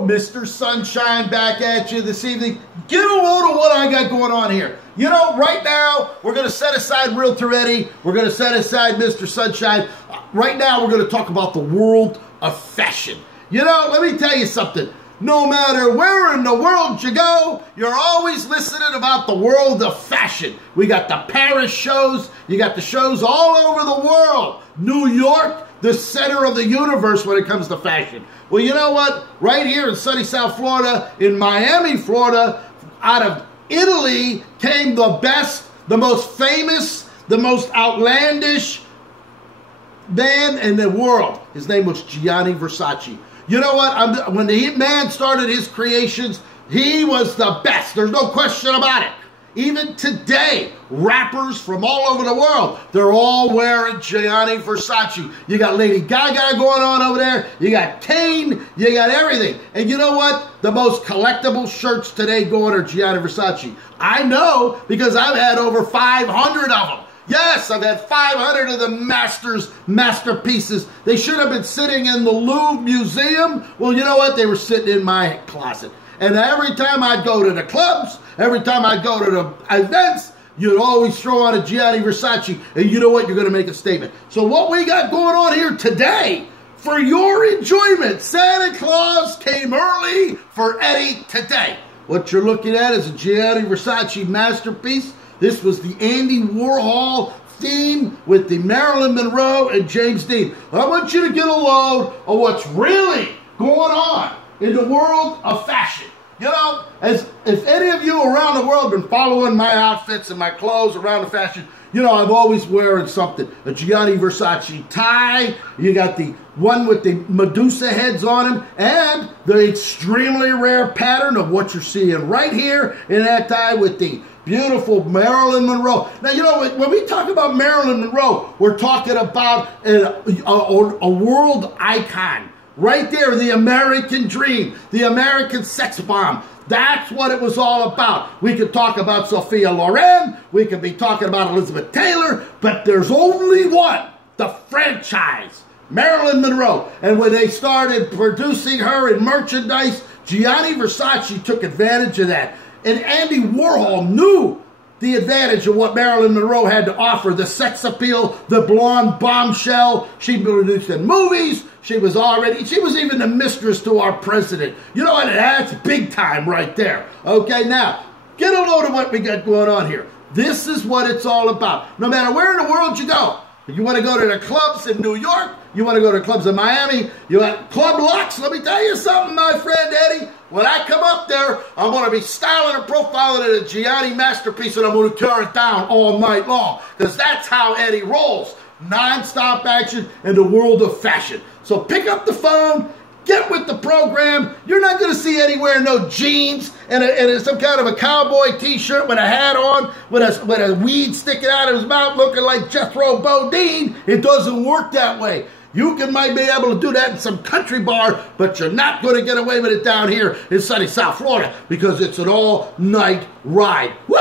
Mr. Sunshine back at you this evening. Get a load of what I got going on here. You know, right now, we're going to set aside Realtor Eddie. We're going to set aside Mr. Sunshine. Right now, we're going to talk about the world of fashion. You know, let me tell you something. No matter where in the world you go, you're always listening about the world of fashion. We got the Paris shows. You got the shows all over the world. New York, the center of the universe when it comes to fashion. Well, you know what? Right here in sunny South Florida, in Miami, Florida, out of Italy came the best, the most famous, the most outlandish man in the world. His name was Gianni Versace. You know what? When the man started his creations, he was the best. There's no question about it. Even today, rappers from all over the world, they're all wearing Gianni Versace. You got Lady Gaga going on over there. You got Kane. You got everything. And you know what? The most collectible shirts today going are Gianni Versace. I know because I've had over 500 of them. Yes, I've had 500 of the masterpieces. They should have been sitting in the Louvre Museum. Well, you know what? They were sitting in my closet. And every time I'd go to the clubs, every time I'd go to the events, you'd always throw on a Gianni Versace. And you know what? You're going to make a statement. So what we got going on here today, for your enjoyment, Santa Claus came early for Eddie today. What you're looking at is a Gianni Versace masterpiece. This was the Andy Warhol theme with the Marilyn Monroe and James Dean. I want you to get a load of what's really going on in the world of fashion. You know, as if any of you around the world have been following my outfits and my clothes around the fashion, you know, I'm always wearing something. A Gianni Versace tie. You got the one with the Medusa heads on them. And the extremely rare pattern of what you're seeing right here in that tie with the beautiful Marilyn Monroe. Now, you know, when we talk about Marilyn Monroe, we're talking about a world icon. Right there, the American dream, the American sex bomb. That's what it was all about. We could talk about Sophia Loren. We could be talking about Elizabeth Taylor. But there's only one, the franchise, Marilyn Monroe. And when they started producing her in merchandise, Gianni Versace took advantage of that. And Andy Warhol knew the advantage of what Marilyn Monroe had to offer, the sex appeal, the blonde bombshell. She produced in movies. She was even the mistress to our president. You know what? That's big time right there. Okay, now, get a load of what we got going on here. This is what it's all about. No matter where in the world you go, if you want to go to the clubs in New York, you want to go to clubs in Miami, you want Club Lux, let me tell you something, my friend Eddie. When I come up there, I'm going to be styling and profiling a Gianni masterpiece, and I'm going to tear it down all night long. Because that's how Eddie rolls. Non-stop action in the world of fashion. So pick up the phone, get with the program. You're not going to see Eddie wearing no jeans and some kind of a cowboy t-shirt with a hat on, with a weed sticking out of his mouth looking like Jethro Bodine. It doesn't work that way. You might be able to do that in some country bar, but you're not going to get away with it down here in sunny South Florida because it's an all-night ride. Woo!